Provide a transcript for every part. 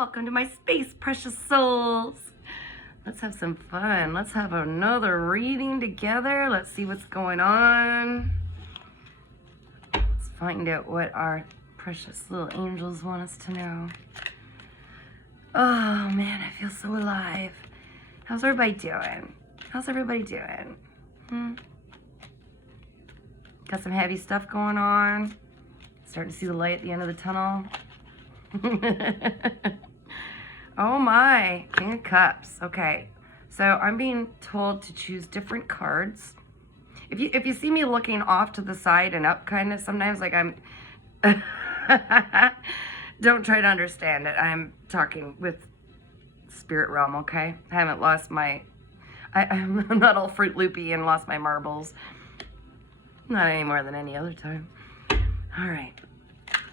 Welcome to my space, precious souls. Let's have some fun. Let's have another reading together. Let's see what's going on. Let's find out what our precious little angels want us to know. Oh man, I feel so alive. How's everybody doing? How's everybody doing? Got some heavy stuff going on. Starting to see the light at the end of the tunnel. Oh my, King of Cups. Okay, so I'm being told to choose different cards. If you see me looking off to the side and up kind of sometimes, like I'm... Don't try to understand it. I'm talking with spirit realm, okay? I haven't lost my... I'm not all Fruit Loopy and lost my marbles. Not any more than any other time. All right.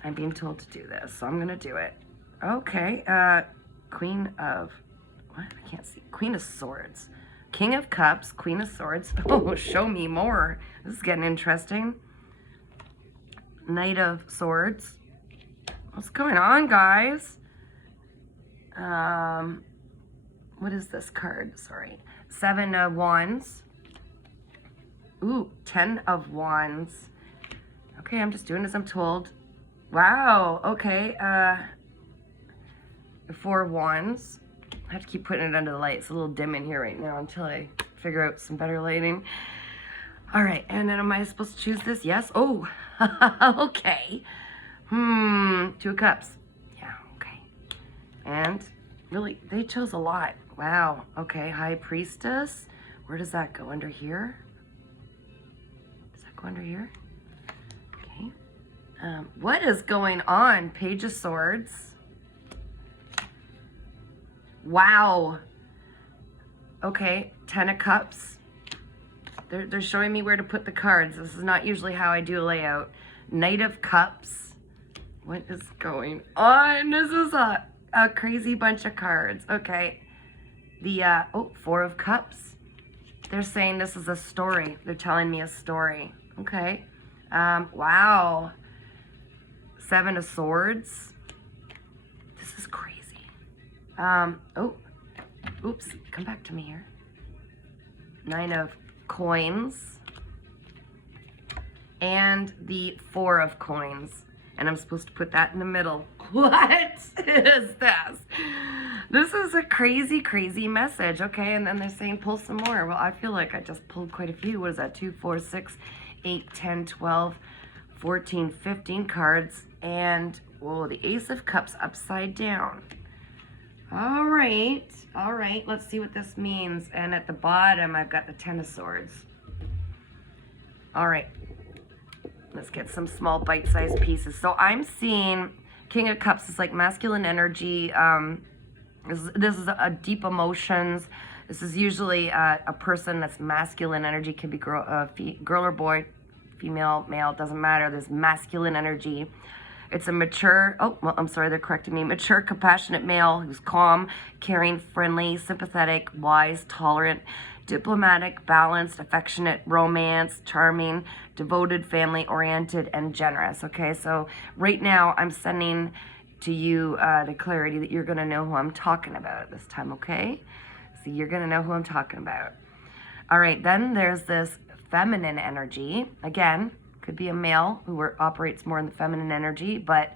I'm being told to do this, so I'm going to do it. Okay. Queen of... What? I can't see. Queen of Swords. King of Cups. Queen of Swords. Oh, show me more. This is getting interesting. Knight of Swords. What's going on, guys? What is this card? Sorry. 7 of Wands. Ooh, 10 of Wands. Okay, I'm just doing as I'm told. Wow, okay. 4 of Wands. I have to keep putting it under the light. It's a little dim in here right now until I figure out some better lighting. All right, and then am I supposed to choose this? Yes? Oh, okay. 2 of Cups. Yeah, okay. And really, they chose a lot. Wow, okay. High Priestess. Where does that go? Under here? Does that go under here? Okay. What is going on? Page of Swords. Wow. Okay, 10 of Cups. They're showing me where to put the cards. This is not usually how I do a layout. Knight of Cups. What is going on? This is a crazy bunch of cards. Okay. The, 4 of Cups. They're saying this is a story. They're telling me a story. Okay. Wow. 7 of Swords. This is crazy. Oops. Come back to me here. 9 of Coins. And the 4 of Coins. And I'm supposed to put that in the middle. What is this? This is a crazy, crazy message. Okay, and then they're saying pull some more. Well, I feel like I just pulled quite a few. What is that? 2, 4, 6, 8, 10, 12, 14, 15 cards. And, whoa, the Ace of Cups upside down. All right. Let's see what this means. And at the bottom, I've got the 10 of Swords. All right. Let's get some small bite-sized pieces. So I'm seeing King of Cups is like masculine energy. This is a deep emotions. This is usually a person that's masculine energy. Could be girl or boy, female, male, doesn't matter. There's masculine energy. It's a mature, they're correcting me. Mature, compassionate male who's calm, caring, friendly, sympathetic, wise, tolerant, diplomatic, balanced, affectionate, romance, charming, devoted, family-oriented, and generous. Okay, so right now I'm sending to you the clarity that you're going to know who I'm talking about at this time, okay? So you're going to know who I'm talking about. All right, then there's this feminine energy. Again, could be a male who operates more in the feminine energy, but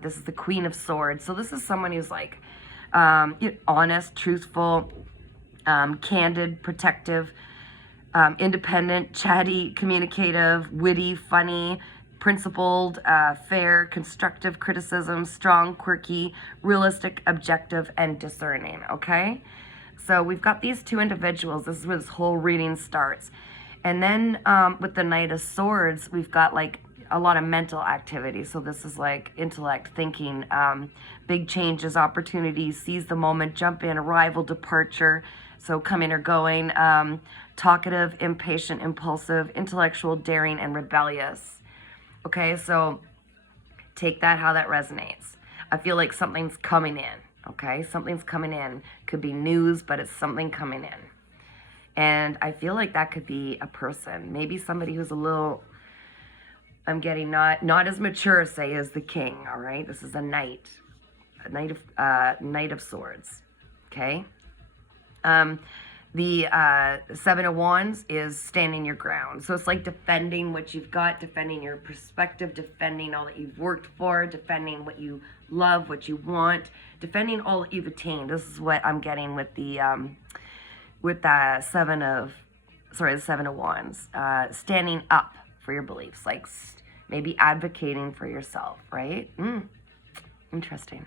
this is the Queen of Swords. So this is someone who's like honest, truthful, candid, protective, independent, chatty, communicative, witty, funny, principled, fair, constructive criticism, strong, quirky, realistic, objective, and discerning, okay? So we've got these 2 individuals. This is where this whole reading starts. And then with the Knight of Swords, we've got like a lot of mental activity. So this is like intellect, thinking, big changes, opportunities, seize the moment, jump in, arrival, departure. So coming or going, talkative, impatient, impulsive, intellectual, daring, and rebellious. Okay, so take that how that resonates. I feel like something's coming in, okay? Something's coming in. Could be news, but it's something coming in. And I feel like that could be a person. Maybe somebody who's a little, I'm getting not as mature, say, as the king, all right? This is a knight. Knight of Swords. Okay. The Seven of Wands is standing your ground. So it's like defending what you've got, defending your perspective, defending all that you've worked for, defending what you love, what you want, defending all that you've attained. This is what I'm getting with the Seven of Wands. Standing up for your beliefs, like maybe advocating for yourself, right? Interesting.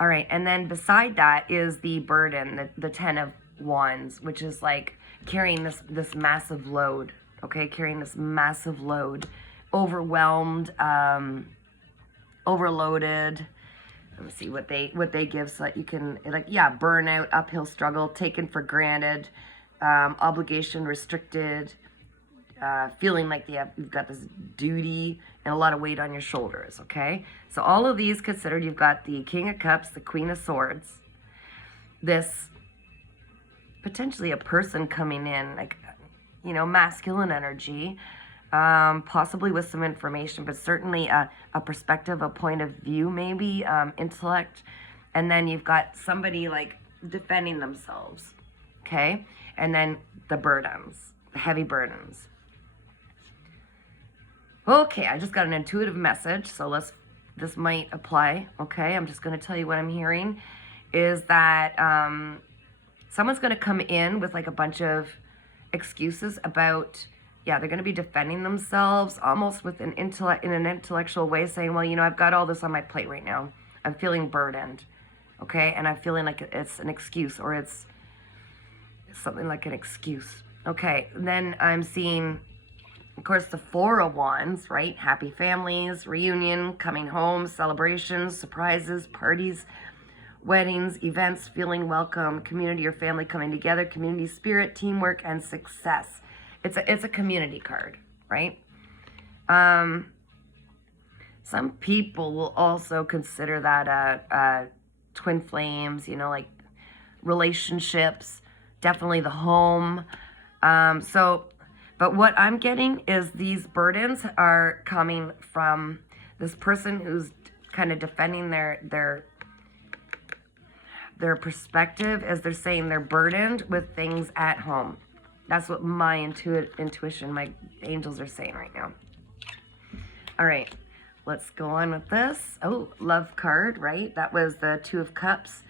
All right, and then beside that is the burden, the Ten of Wands, which is like carrying this massive load. Okay, carrying this massive load, overwhelmed, overloaded. Let me see what they give so that you can, like, yeah, burnout, uphill struggle, taken for granted, obligation restricted, feeling like you've got this duty and a lot of weight on your shoulders. Okay, so all of these considered, you've got the King of Cups, the Queen of Swords, this potentially a person coming in, like, masculine energy, possibly with some information, but certainly a perspective, a point of view, maybe, intellect. And then you've got somebody like defending themselves, okay? And then the burdens, the heavy burdens. Okay, I just got an intuitive message, so this might apply, okay? I'm just going to tell you what I'm hearing is that someone's going to come in with like a bunch of excuses about, they're going to be defending themselves almost with in an intellectual way, saying, well, I've got all this on my plate right now. I'm feeling burdened, okay? And I'm feeling like it's an excuse, or it's something like an excuse. Okay, then I'm seeing, of course, the Four of Wands, right? Happy families, reunion, coming home, celebrations, surprises, parties, weddings, events, feeling welcome, community or family coming together, community spirit, teamwork, and success. It's a community card, right? Some people will also consider that twin flames, like relationships, definitely the home. But what I'm getting is these burdens are coming from this person who's kind of defending their perspective, as they're saying they're burdened with things at home. That's what my intuition, my angels are saying right now. All right, let's go on with this. Oh, love card, right? That was the Two of Cups.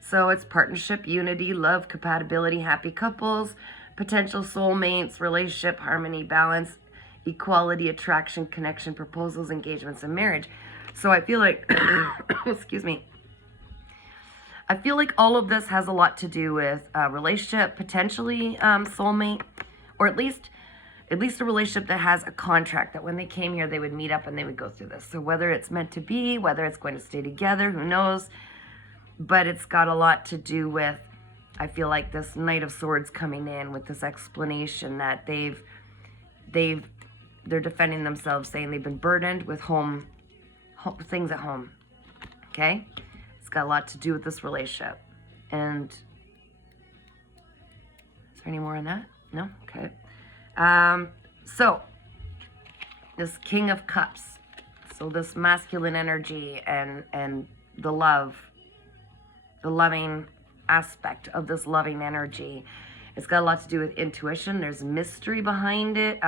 So it's partnership, unity, love, compatibility, happy couples, potential soulmates, relationship, harmony, balance, equality, attraction, connection, proposals, engagements, and marriage. So I feel like, excuse me, I feel like all of this has a lot to do with a relationship, potentially soulmate, or at least a relationship that has a contract that when they came here, they would meet up and they would go through this. So whether it's meant to be, whether it's going to stay together, who knows? But it's got a lot to do with, I feel like, this Knight of Swords coming in with this explanation that they're defending themselves, saying they've been burdened with home things at home. Okay? It's got a lot to do with this relationship. And is there any more on that? No? Okay. So this King of Cups. So this masculine energy and the loving aspect of this loving energy. It's got a lot to do with intuition. There's mystery behind it.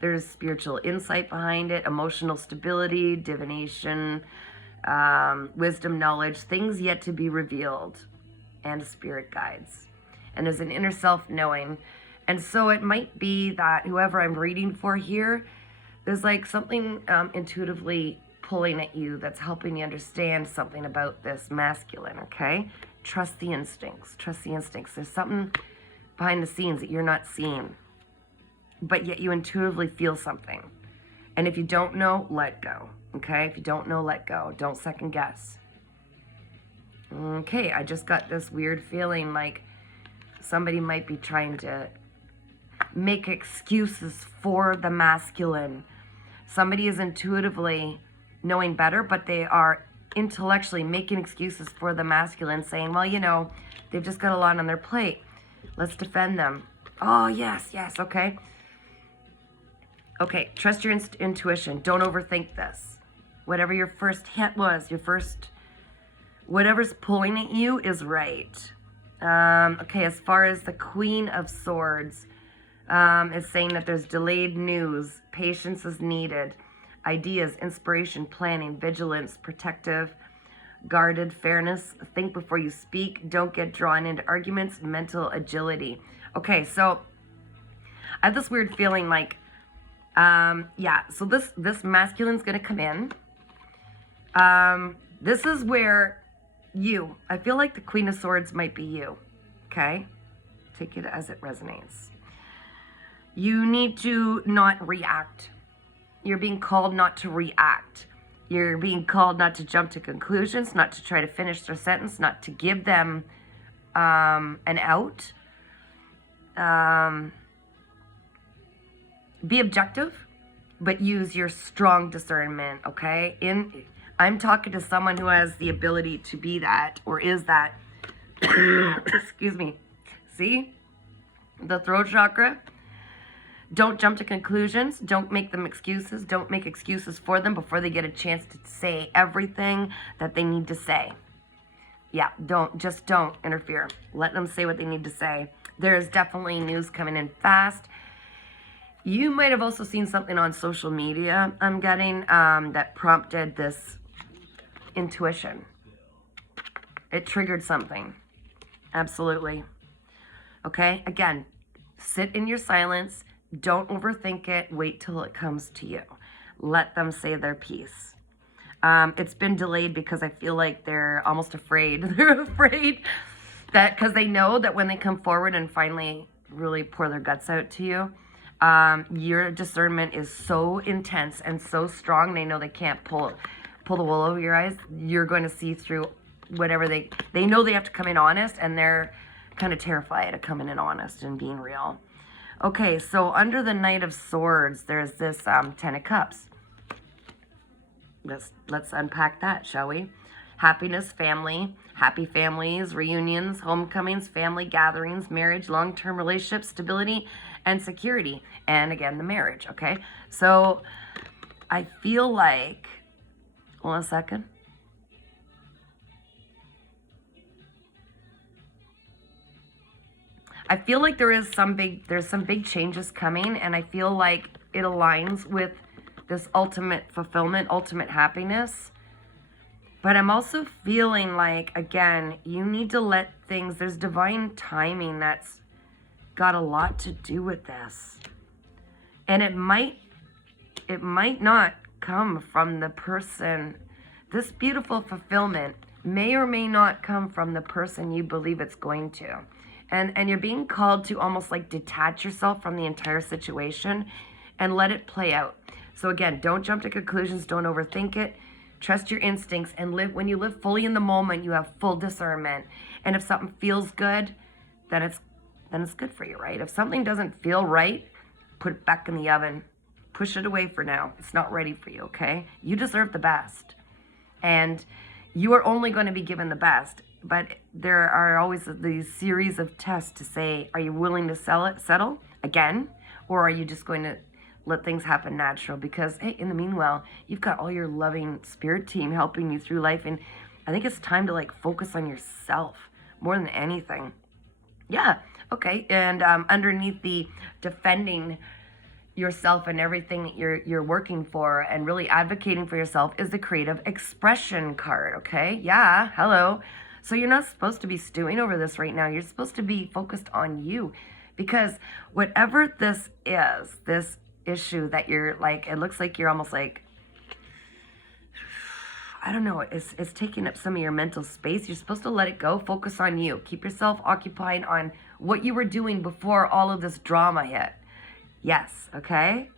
There's spiritual insight behind it, emotional stability, divination, wisdom, knowledge, things yet to be revealed, and spirit guides. And there's an inner self knowing. And so it might be that whoever I'm reading for here, there's like something intuitively pulling at you that's helping you understand something about this masculine, okay? Trust the instincts. Trust the instincts. There's something behind the scenes that you're not seeing, but yet you intuitively feel something. And if you don't know, let go. Okay? If you don't know, let go. Don't second guess. Okay, I just got this weird feeling like somebody might be trying to make excuses for the masculine. Somebody is intuitively knowing better, but they are intellectually making excuses for the masculine, saying, well, they've just got a lot on their plate. Let's defend them. Oh, yes, okay. Okay, trust your intuition. Don't overthink this. Whatever your first hint was, your first whatever's pulling at you is right. Okay, as far as the Queen of Swords, is saying that there's delayed news, patience is needed, ideas, inspiration, planning, vigilance, protective, guarded, fairness, think before you speak, don't get drawn into arguments, mental agility. Okay, so I have this weird feeling like, yeah, so this masculine's gonna come in. This is where I feel like the Queen of Swords might be you, okay? Take it as it resonates. You need to not react. You're being called not to react. You're being called not to jump to conclusions, not to try to finish their sentence, not to give them an out. Be objective, but use your strong discernment, okay? I'm talking to someone who has the ability to be that, or is that. Excuse me. See? The throat chakra. Don't jump to conclusions. Don't make them excuses. Don't make excuses for them before they get a chance to say everything that they need to say. Yeah, don't interfere. Let them say what they need to say. There's definitely news coming in fast. You might have also seen something on social media, I'm getting, that prompted this intuition. It triggered something. Absolutely. Okay, again, sit in your silence. Don't overthink it. Wait till it comes to you. Let them say their piece. It's been delayed because I feel like they're almost afraid. They're afraid that because they know that when they come forward and finally really pour their guts out to you, your discernment is so intense and so strong. They know they can't pull the wool over your eyes. You're going to see through whatever they know they have to come in honest, and they're kind of terrified of coming in honest and being real. Okay, so under the Knight of Swords, there's this Ten of Cups. Let's unpack that, shall we? Happiness, family, happy families, reunions, homecomings, family gatherings, marriage, long-term relationships, stability, and security. And again, the marriage, okay? So I feel like, hold on a second. I feel like there's some big changes coming, and I feel like it aligns with this ultimate fulfillment, ultimate happiness. But I'm also feeling like, again, you need to let things, there's divine timing that's got a lot to do with this. And it might not come from the person. This beautiful fulfillment may or may not come from the person you believe it's going to. And you're being called to almost like detach yourself from the entire situation and let it play out. So again, don't jump to conclusions, don't overthink it. Trust your instincts and live. When you live fully in the moment, you have full discernment. And if something feels good, then it's good for you, right? If something doesn't feel right, put it back in the oven. Push it away for now. It's not ready for you, okay? You deserve the best. And you are only going to be given the best. But there are always these series of tests to say, are you willing to settle again? Or are you just going to let things happen natural? Because, hey, in the meanwhile, you've got all your loving spirit team helping you through life. And I think it's time to like focus on yourself more than anything. Yeah, okay. And underneath the defending yourself and everything that you're working for and really advocating for yourself is the creative expression card, okay? Yeah, hello. So you're not supposed to be stewing over this right now. You're supposed to be focused on you, because whatever this is, this issue that you're like, it looks like you're almost like, I don't know, it's taking up some of your mental space. You're supposed to let it go. Focus on you. Keep yourself occupied on what you were doing before all of this drama hit. Yes, okay?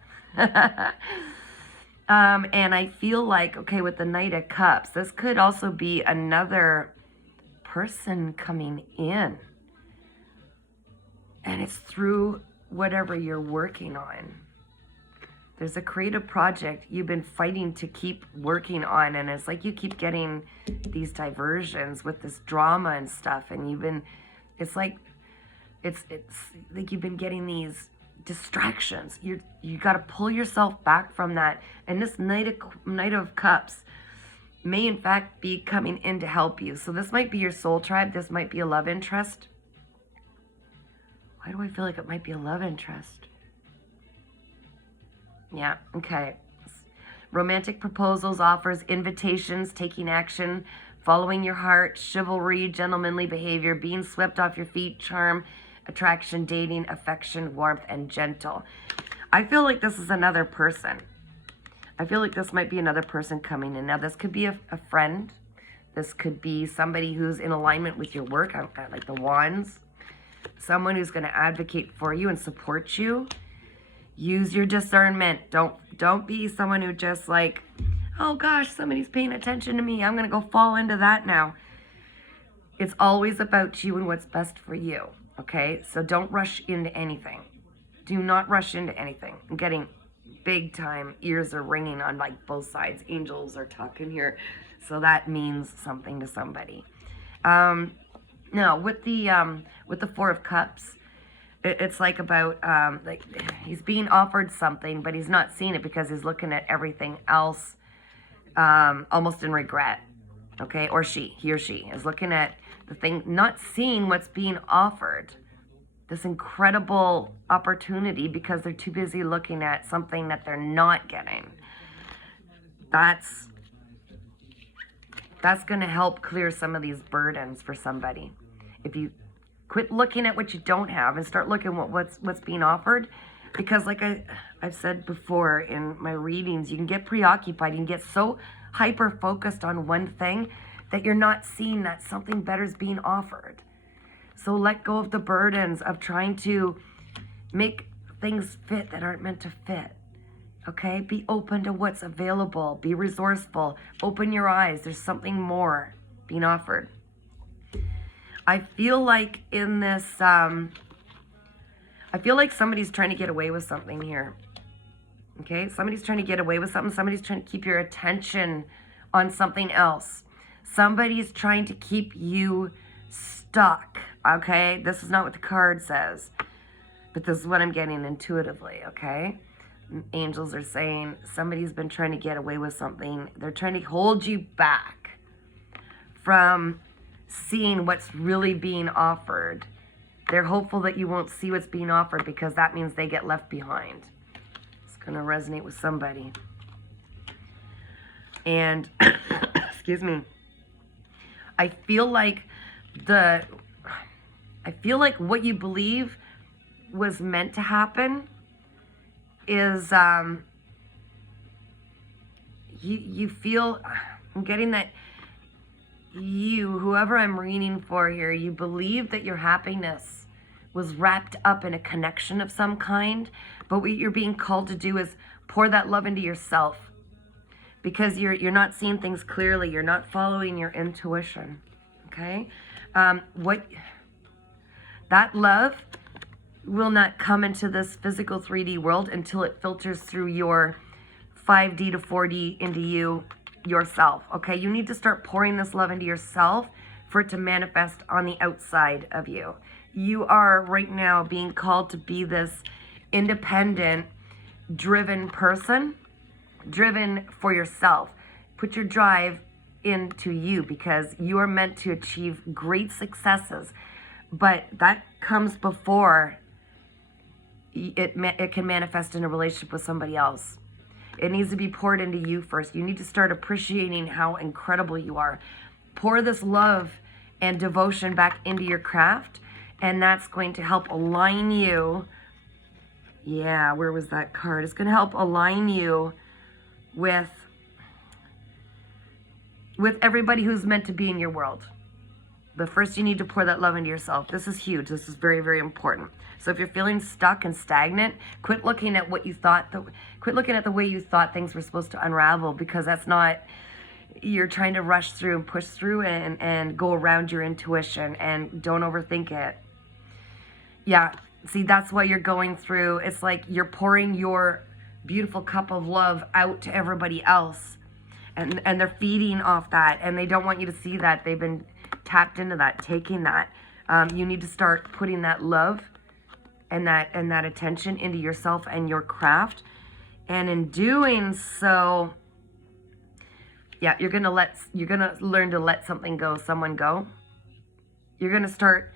And I feel like, okay, with the Knight of Cups, this could also be another person coming in. And it's through whatever you're working on. There's a creative project you've been fighting to keep working on, and it's like you keep getting these diversions with this drama and stuff, and it's like you've been getting these distractions. You got to pull yourself back from that. And this Knight of Cups may in fact be coming in to help you. So this might be your soul tribe. This might be a love interest. Why do I feel like it might be a love interest? Yeah, okay. Romantic proposals, offers, invitations, taking action, following your heart, chivalry, gentlemanly behavior, being swept off your feet, charm, attraction, dating, affection, warmth, and gentle. I feel like this is another person. I feel like this might be another person coming in. Now, this could be a friend. This could be somebody who's in alignment with your work. I've got like the wands. Someone who's going to advocate for you and support you. Use your discernment. Don't be someone who just like, oh gosh, somebody's paying attention to me. I'm going to go fall into that now. It's always about you and what's best for you. Okay? So don't rush into anything. Do not rush into anything. I'm getting big time ears are ringing on like both sides. Angels are talking here. So that means something to somebody. Now with the Four of Cups, it's like about like he's being offered something, but he's not seeing it because he's looking at everything else almost in regret. Okay, or he or she is looking at the thing, not seeing what's being offered. This incredible opportunity because they're too busy looking at something that they're not getting. That's going to help clear some of these burdens for somebody. If you quit looking at what you don't have and start looking at what's being offered, because like I've said before in my readings, you can get preoccupied, you can get so hyper focused on one thing that you're not seeing that something better is being offered. So let go of the burdens of trying to make things fit that aren't meant to fit. Okay? Be open to what's available. Be resourceful. Open your eyes. There's something more being offered. I feel like in this, I feel like somebody's trying to get away with something here. Okay? Somebody's trying to get away with something. Somebody's trying to keep your attention on something else. Somebody's trying to keep you stuck. Okay? This is not what the card says. But this is what I'm getting intuitively. Okay? Angels are saying somebody's been trying to get away with something. They're trying to hold you back from seeing what's really being offered. They're hopeful that you won't see what's being offered because that means they get left behind. It's going to resonate with somebody. And, excuse me, I feel like what you believe was meant to happen is you feel, I'm getting that whoever I'm reading for here, you believe that your happiness was wrapped up in a connection of some kind, but what you're being called to do is pour that love into yourself because you're not seeing things clearly. You're not following your intuition. Okay? That love will not come into this physical 3D world until it filters through your 5D to 4D into yourself. Okay? You need to start pouring this love into yourself for it to manifest on the outside of you. You are right now being called to be this independent, driven person, driven for yourself. Put your drive into you because you are meant to achieve great successes, but that comes before it can manifest in a relationship with somebody else. It needs to be poured into you first. You need to start appreciating how incredible you are. Pour this love and devotion back into your craft, and that's going to help align you. Yeah, where was that card? It's going to help align you with everybody who's meant to be in your world. But first you need to pour that love into yourself. This is huge. This is very, very important. So if you're feeling stuck and stagnant, quit looking at what you thought, quit looking at the way you thought things were supposed to unravel, because that's not, you're trying to rush through and push through and go around your intuition, and don't overthink it. Yeah, see, that's what you're going through. It's like you're pouring your beautiful cup of love out to everybody else, and they're feeding off that, and they don't want you to see that. They've been tapped into that, taking that. You need to start putting that love and that attention into yourself and your craft. And in doing so, Yeah, you're gonna learn to let something go, someone go. You're gonna start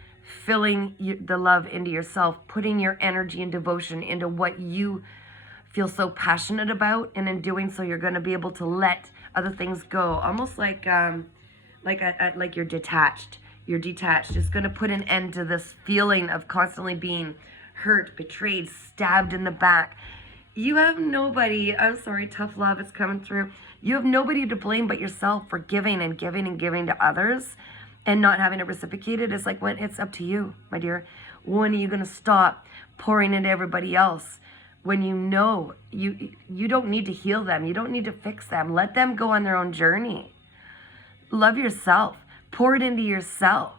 filling the love into yourself, putting your energy and devotion into what you feel so passionate about, and in doing so, you're gonna be able to let other things go, almost like you're detached. You're detached. It's gonna put an end to this feeling of constantly being hurt, betrayed, stabbed in the back. You have nobody, I'm sorry, tough love is coming through. You have nobody to blame but yourself for giving and giving and giving to others and not having it reciprocated. It's like, when it's up to you, my dear. When are you going to stop pouring into everybody else? When you know you don't need to heal them. You don't need to fix them. Let them go on their own journey. Love yourself. Pour it into yourself.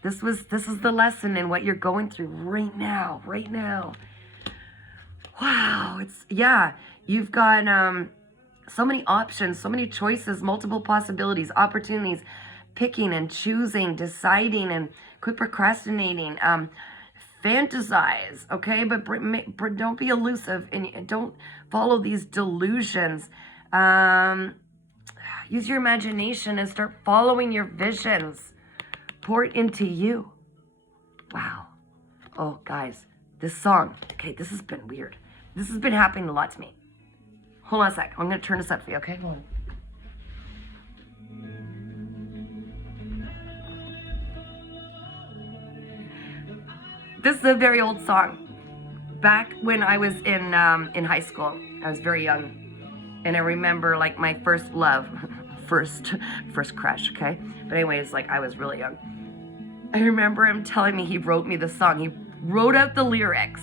This is the lesson in what you're going through right now. Wow, you've got so many options, so many choices, multiple possibilities, opportunities, picking and choosing, deciding, and quit procrastinating. Fantasize, okay? But don't be elusive and don't follow these delusions. Use your imagination and start following your visions. Pour it into you. Wow. Oh, guys, this song, okay, this has been weird. This has been happening a lot to me. Hold on a sec. I'm going to turn this up for you, okay? Hold on. This is a very old song. Back when I was in high school, I was very young. And I remember, like, my first love. first crush, okay? But anyways, like, I was really young. I remember him telling me he wrote me the song. He wrote out the lyrics.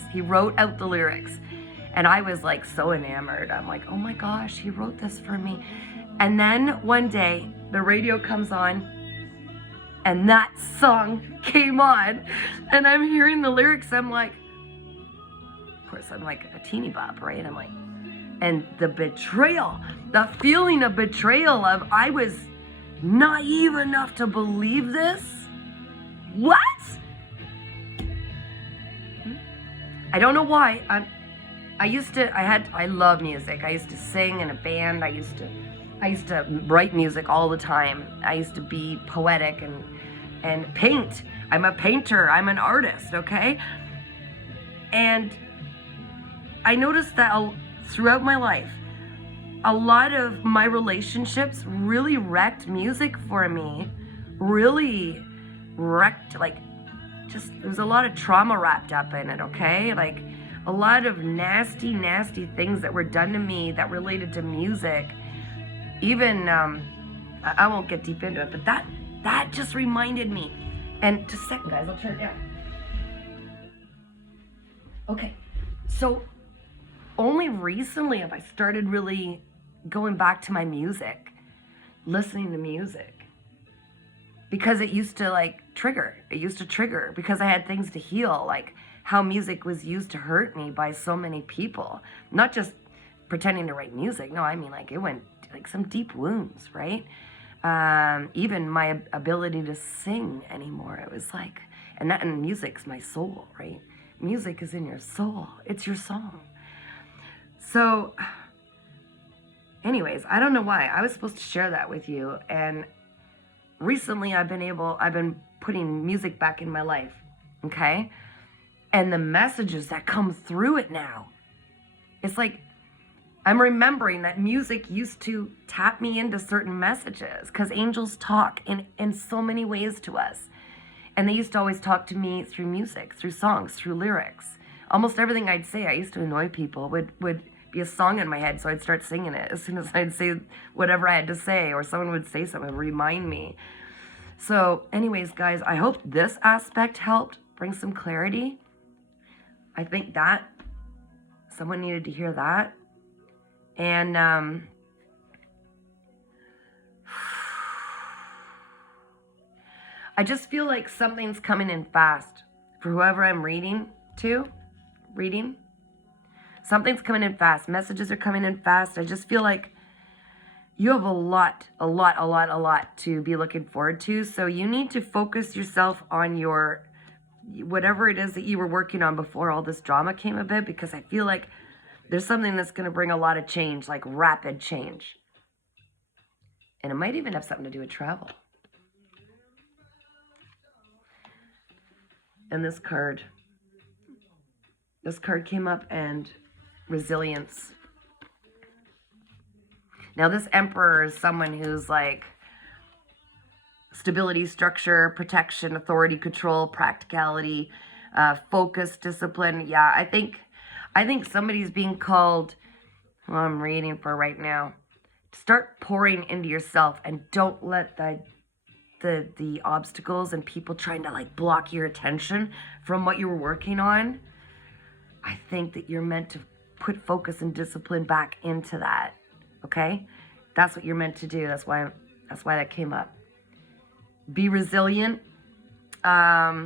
And I was like so enamored. I'm like, oh my gosh, he wrote this for me. And then one day the radio comes on and that song came on and I'm hearing the lyrics. I'm like, of course I'm like a teeny bop, right? I'm like, and the betrayal, the feeling of betrayal of I was naive enough to believe this. What? I don't know why. I love music. I used to sing in a band. I used to write music all the time. I used to be poetic and paint. I'm a painter. I'm an artist, okay? And I noticed that throughout my life, a lot of my relationships really wrecked music for me. Really wrecked, like, just, there was a lot of trauma wrapped up in it, okay? Like, a lot of nasty things that were done to me that related to music. Even, I won't get deep into it, but that just reminded me. And just a second, guys, I'll turn it down. Okay, so only recently have I started really going back to my music, listening to music. Because it used to trigger because I had things to heal, like how music was used to hurt me by so many people. Not just pretending to write music. No, I mean, like, it went like some deep wounds, right? Even my ability to sing anymore. It was like, and music's my soul, right? Music is in your soul. It's your song. So anyways, I don't know why. I was supposed to share that with you, and recently I've been putting music back in my life, okay? And the messages that come through it now, it's like I'm remembering that music used to tap me into certain messages, because angels talk in so many ways to us. And they used to always talk to me through music, through songs, through lyrics. Almost everything I'd say, I used to annoy people, would be a song in my head, so I'd start singing it as soon as I'd say whatever I had to say, or someone would say something, remind me. So anyways, guys, I hope this aspect helped bring some clarity. I think that someone needed to hear that. And I just feel like something's coming in fast for whoever I'm reading. Something's coming in fast. Messages are coming in fast. I just feel like you have a lot to be looking forward to. So you need to focus yourself on your, whatever it is that you were working on before all this drama came a bit, because I feel like there's something that's going to bring a lot of change, like rapid change. And it might even have something to do with travel. And this card came up, and resilience. Now this Emperor is someone who's like stability, structure, protection, authority, control, practicality, focus, discipline. Yeah, I think somebody's being called, well, I'm reading for right now, start pouring into yourself and don't let the obstacles and people trying to like block your attention from what you were working on. I think that you're meant to put focus and discipline back into that. Okay? That's what you're meant to do. That's why that came up. Be resilient. Yeah,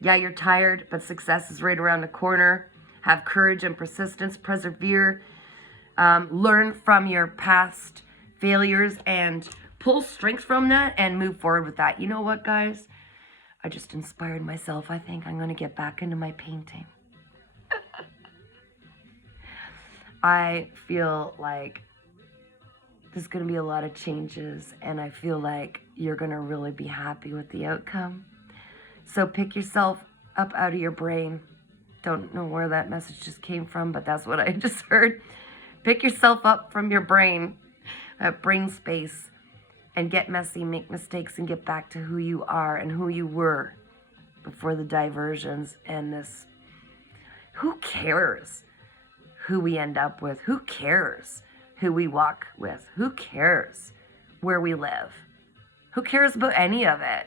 you're tired, but success is right around the corner. Have courage and persistence. Persevere. Learn from your past failures and pull strength from that and move forward with that. You know what, guys? I just inspired myself. I think I'm going to get back into my painting. I feel like there's going to be a lot of changes, and I feel like you're going to really be happy with the outcome. So pick yourself up out of your brain. Don't know where that message just came from, but that's what I just heard. Pick yourself up from your brain, that brain space, and get messy, make mistakes, and get back to who you are and who you were before the diversions and this. Who cares who we end up with? Who cares who we walk with? Who cares where we live? Who cares about any of it?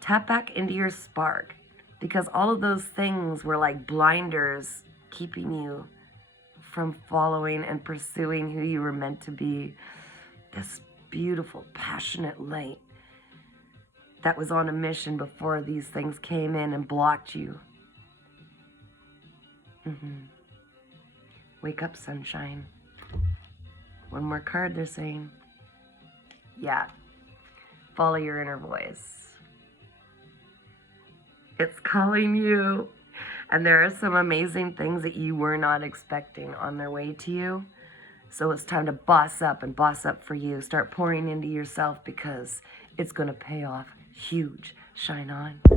Tap back into your spark, because all of those things were like blinders keeping you from following and pursuing who you were meant to be. This beautiful, passionate light that was on a mission before these things came in and blocked you. Wake up, sunshine. One more card, they're saying. Yeah. Follow your inner voice. It's calling you. And there are some amazing things that you were not expecting on their way to you. So it's time to boss up and boss up for you. Start pouring into yourself, because it's going to pay off huge. Shine on.